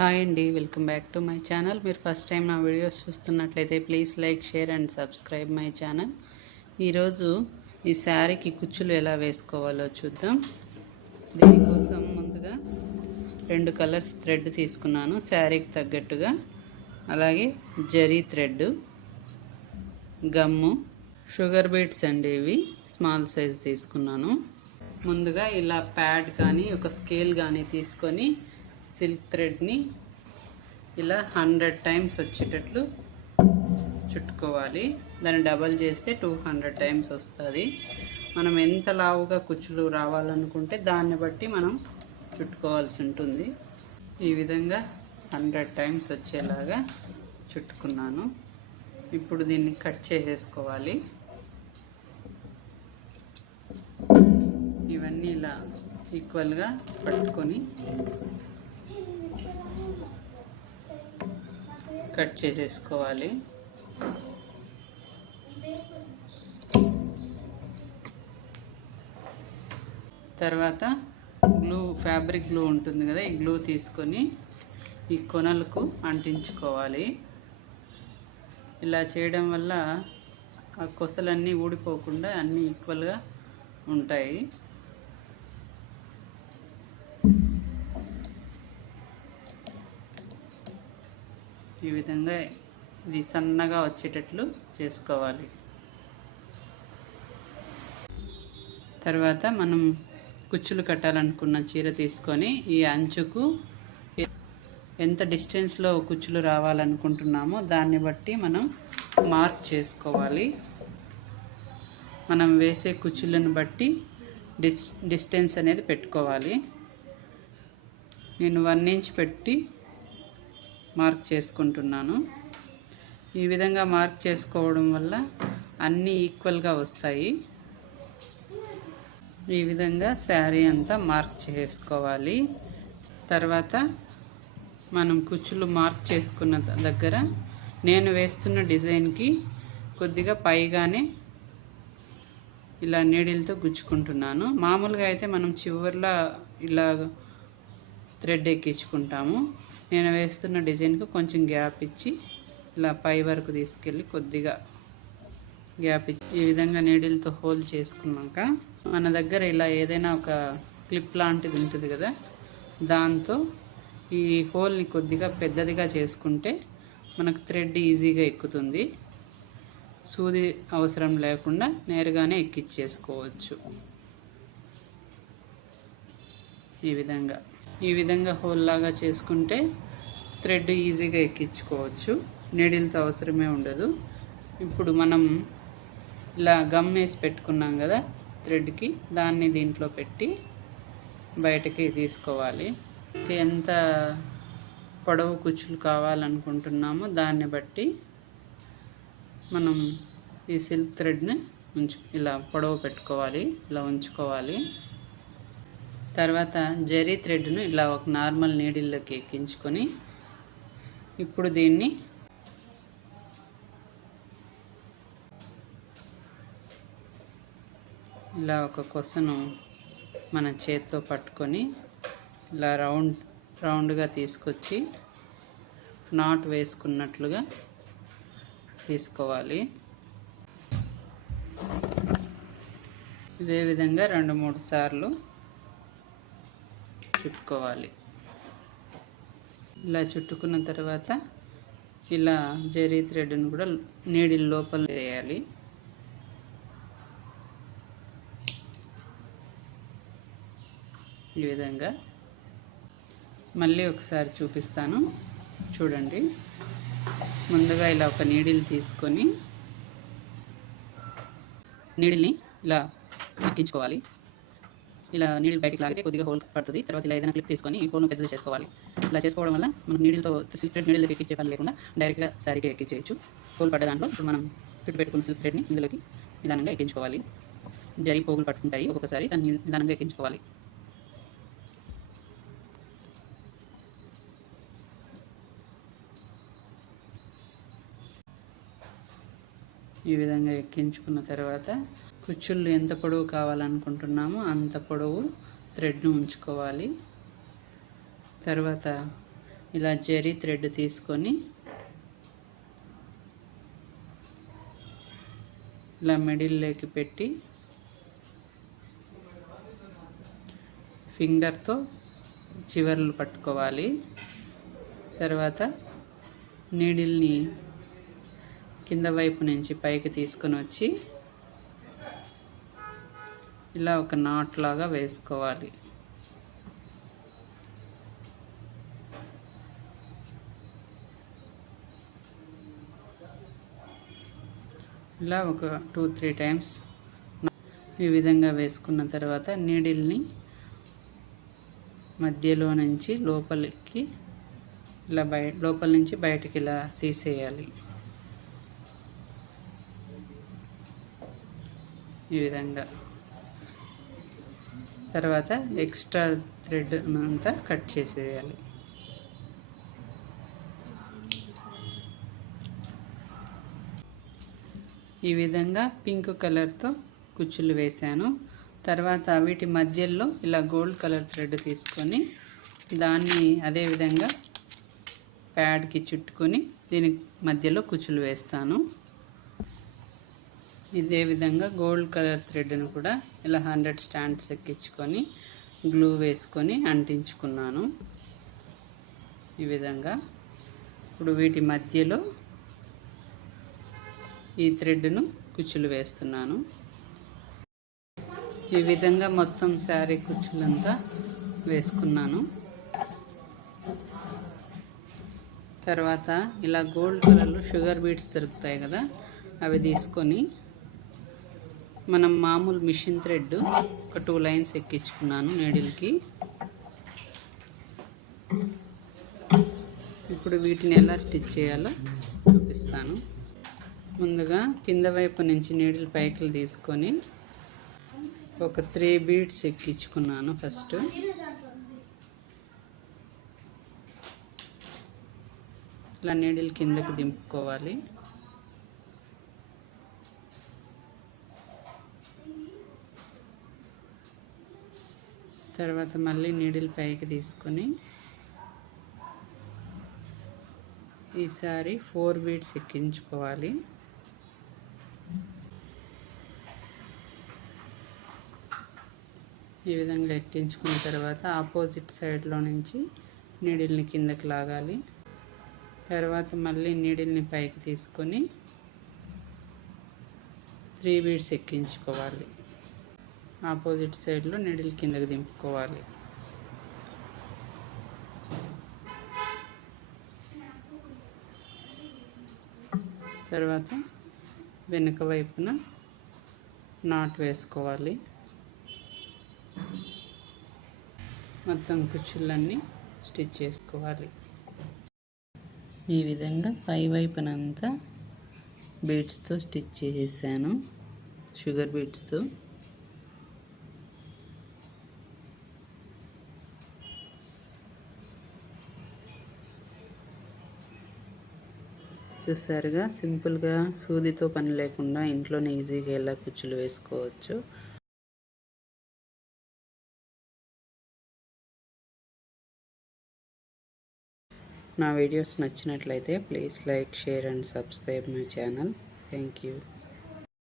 Hi అండి welcome back to my channel. మీరు first time నా వీడియోస్ చూస్తున్నట్లయితే please like share and subscribe my channel. ఈరోజు ఈ శారీకి కుచ్చులు ఎలా వేసుకోవాలో చూద్దాం. దీనికోసం ముందుగా రెండు కలర్స్ థ్రెడ్ తీసుకున్నాను శారీకి తగ్గట్టుగా. అలాగే zari thread gum sugar beads అండి ఇవి స్మాల్ సైజ్ తీసుకున్నాను. ముందుగా ఇలా ప్యాడ్ కానీ ఒక స్కేల్ కానీ తీసుకొని సిల్క్ థ్రెడ్ని ఇలా హండ్రెడ్ టైమ్స్ వచ్చేటట్లు చుట్టుకోవాలి. దాన్ని డబల్ చేస్తే టూ హండ్రెడ్ టైమ్స్ వస్తుంది. మనం ఎంత లావుగా కుచ్చులు రావాలనుకుంటే దాన్ని బట్టి మనం చుట్టుకోవాల్సి ఉంటుంది. ఈ విధంగా హండ్రెడ్ టైమ్స్ వచ్చేలాగా చుట్టుకున్నాను. ఇప్పుడు దీన్ని కట్ చేసేసుకోవాలి. ఇవన్నీ ఇలా ఈక్వల్గా పట్టుకొని కట్ చేసేసుకోవాలి. తర్వాత గ్లూ ఫ్యాబ్రిక్ గ్లూ ఉంటుంది కదా ఈ గ్లూ తీసుకొని ఈ కొనలకు అంటించుకోవాలి. ఇలా చేయడం వల్ల ఆ కొసలన్నీ ఊడిపోకుండా అన్నీ ఈక్వల్గా ఉంటాయి. ఈ విధంగా ఇది సన్నగా వచ్చేటట్లు చేసుకోవాలి. తర్వాత మనం కుచ్చులు కట్టాలనుకున్న చీర తీసుకొని ఈ అంచుకు ఎంత డిస్టెన్స్లో కుచ్చులు రావాలనుకుంటున్నామో దాన్ని బట్టి మనం మార్క్ చేసుకోవాలి. మనం వేసే కుచ్చులను బట్టి డిస్ డిస్టెన్స్ అనేది పెట్టుకోవాలి. నేను వన్ ఇంచ్ పెట్టి మార్క్ చేసుకుంటున్నాను. ఈ విధంగా మార్క్ చేసుకోవడం వల్ల అన్నీ ఈక్వల్గా వస్తాయి. ఈ విధంగా శారీ అంతా మార్క్ చేసుకోవాలి. తర్వాత మనం కుచ్చులు మార్క్ చేసుకున్న దగ్గర నేను వేస్తున్న డిజైన్కి కొద్దిగా పైగానే ఇలా నీడిల్తో గుచ్చుకుంటున్నాను. మామూలుగా అయితే మనం చివర్లో ఇలా థ్రెడ్ ఎక్కించుకుంటాము. నేను వేస్తున్న డిజైన్కు కొంచెం గ్యాప్ ఇచ్చి ఇలా పై వరకు తీసుకెళ్ళి కొద్దిగా గ్యాప్ ఇచ్చి ఈ విధంగా నీడిల్తో హోల్ చేసుకున్నాక మన దగ్గర ఇలా ఏదైనా ఒక క్లిప్ లాంటిది ఉంటుంది కదా దాంతో ఈ హోల్ని కొద్దిగా పెద్దదిగా చేసుకుంటే మనకు థ్రెడ్ ఈజీగా ఎక్కుతుంది. సూది అవసరం లేకుండా నేరుగానే ఎక్కిచ్చేసుకోవచ్చు. ఈ విధంగా. ఈ విధంగా హోల్ లాగా చేసుకుంటే థ్రెడ్ ఈజీగా ఎక్కించుకోవచ్చు. నీడిల్తో అవసరమే ఉండదు. ఇప్పుడు మనం ఇలా గమ్ వేసి పెట్టుకున్నాం కదా థ్రెడ్కి దాన్ని దీంట్లో పెట్టి బయటకి తీసుకోవాలి. ఎంత పొడవు కుచ్చులు కావాలనుకుంటున్నామో దాన్ని బట్టి మనం ఈ సిల్క్ థ్రెడ్ని ఉంచు ఇలా పొడవు పెట్టుకోవాలి ఇలా ఉంచుకోవాలి. తర్వాత జరీ థ్రెడ్ను ఇలా ఒక నార్మల్ నీడిల్లోకి ఎక్కించుకొని ఇప్పుడు దీన్ని ఇలా ఒక కొసను మన చేత్తో పట్టుకొని ఇలా రౌండ్ రౌండ్గా తీసుకొచ్చి నాట్ వేసుకున్నట్లుగా తీసుకోవాలి. ఇదే విధంగా రెండు మూడు సార్లు చుట్టుకోవాలి. ఇలా చుట్టుకున్న తర్వాత ఇలా జరీ థ్రెడ్ను కూడా నీడి లోపల వేయాలి. ఈ విధంగా మళ్ళీ ఒకసారి చూపిస్తాను. చూడండి. ముందుగా ఇలా ఒక నీడిల్ తీసుకొని నీడిల్ని ఇలా ఎక్కించుకోవాలి ఇలా నీడిల్ బయటికి లాగితే కొద్దిగా హోల్ పడుతుంది. తర్వాత ఇలా ఏదైనా క్లిప్ తీసుకొని హోల్ను పెద్దది చేసుకోవాలి. ఇలా చేసుకోవడం వల్ల మనం నీడిల్తో సిల్క్ థ్రెడ్ నీడిల్కి ఎక్కించే పని లేకుండా డైరెక్ట్గా శారీకి ఎక్కించేయచ్చు. హోల్ పడ్డ దాంట్లో ఇప్పుడు మనం చుట్టు పెట్టుకున్న సిల్క్ థ్రెడ్ని ఇందులోకి నిదానంగా ఎక్కించుకోవాలి. జరి పోగులు పట్టుకుంటాయి ఒక్కొక్కసారి దాన్ని నిదానంగా ఎక్కించుకోవాలి. ఈ విధంగా ఎక్కించుకున్న తర్వాత కుచ్చుళ్ళు ఎంత పొడవు కావాలనుకుంటున్నామో అంత పొడవు థ్రెడ్ను ఉంచుకోవాలి. తర్వాత ఇలా జరీ థ్రెడ్ తీసుకొని ఇలా మిడిల్లోకి పెట్టి ఫింగర్తో చివర్లు పట్టుకోవాలి. తర్వాత నీడిల్ని కింద వైపు నుంచి పైకి తీసుకొని వచ్చి ఇలా ఒక నాట్ లాగా వేసుకోవాలి. ఇలా ఒక టూ త్రీ టైమ్స్ ఈ విధంగా వేసుకున్న తర్వాత నీడిల్ని మధ్యలో నుంచి లోపలికి ఇలా బయ లోపల నుంచి బయటికి ఇలా తీసేయాలి. ఈ విధంగా. తర్వాత ఎక్స్ట్రా థ్రెడ్ అంతా కట్ చేసేయాలి. ఈ విధంగా పింక్ కలర్తో కుచ్చులు వేశాను. తర్వాత వీటి మధ్యలో ఇలా గోల్డ్ కలర్ థ్రెడ్ తీసుకొని దాన్ని అదేవిధంగా ప్యాడ్కి చుట్టుకొని దీని మధ్యలో కుచ్చులు వేస్తాను. ఇదే విధంగా గోల్డ్ కలర్ థ్రెడ్ను కూడా ఇలా హండ్రెడ్ స్టాండ్స్ ఎక్కించుకొని గ్లూ వేసుకొని అంటించుకున్నాను. ఈ విధంగా ఇప్పుడు వీటి మధ్యలో ఈ థ్రెడ్ను కుచ్చులు వేస్తున్నాను. ఈ విధంగా మొత్తం శారీ కుచ్చులంతా వేసుకున్నాను. తర్వాత ఇలా గోల్డ్ కలర్లో షుగర్ బీట్స్ దొరుకుతాయి కదా అవి తీసుకొని మనం మామూలు మిషన్ థ్రెడ్ ఒక టూ లైన్స్ ఎక్కించుకున్నాను నీడిల్కి ఇప్పుడు వీటిని ఎలా స్టిచ్ చేయాలో చూపిస్తాను. ముందుగా కింద వైపు నుంచి నీడిల్ పైకిలు తీసుకొని ఒక త్రీ బీడ్స్ ఎక్కించుకున్నాను ఫస్ట్ ఇలా నీడిల్ కిందకు దింపుకోవాలి. తర్వాత మళ్ళీ నీడిల్ పైకి తీసుకొని ఈసారి ఫోర్ బీడ్స్ ఎక్కించుకోవాలి. ఈ విధంగా ఎక్కించుకున్న తర్వాత ఆపోజిట్ సైడ్లో నుంచి నీడిల్ని కిందకి లాగాలి. తర్వాత మళ్ళీ నీడిల్ని పైకి తీసుకొని త్రీ బీడ్స్ ఎక్కించుకోవాలి. ఆపోజిట్ సైడ్లో నీడిల్ కిందకి దింపుకోవాలి. తర్వాత వెనుక వైపున నాట్ వేసుకోవాలి. మొత్తం కుచ్చులన్నీ స్టిచ్ చేసుకోవాలి. ఈ విధంగా పై వైపునంతా బీడ్స్తో స్టిచ్ చేసేసాను. షుగర్ బీడ్స్తో చూసారుగా సింపుల్గా సూదితో పని లేకుండా ఇంట్లోనే ఈజీగా ఎలా కుచ్చులు వేసుకోవచ్చు. నా వీడియోస్ నచ్చినట్లయితే please like share and subscribe my channel. Thank you.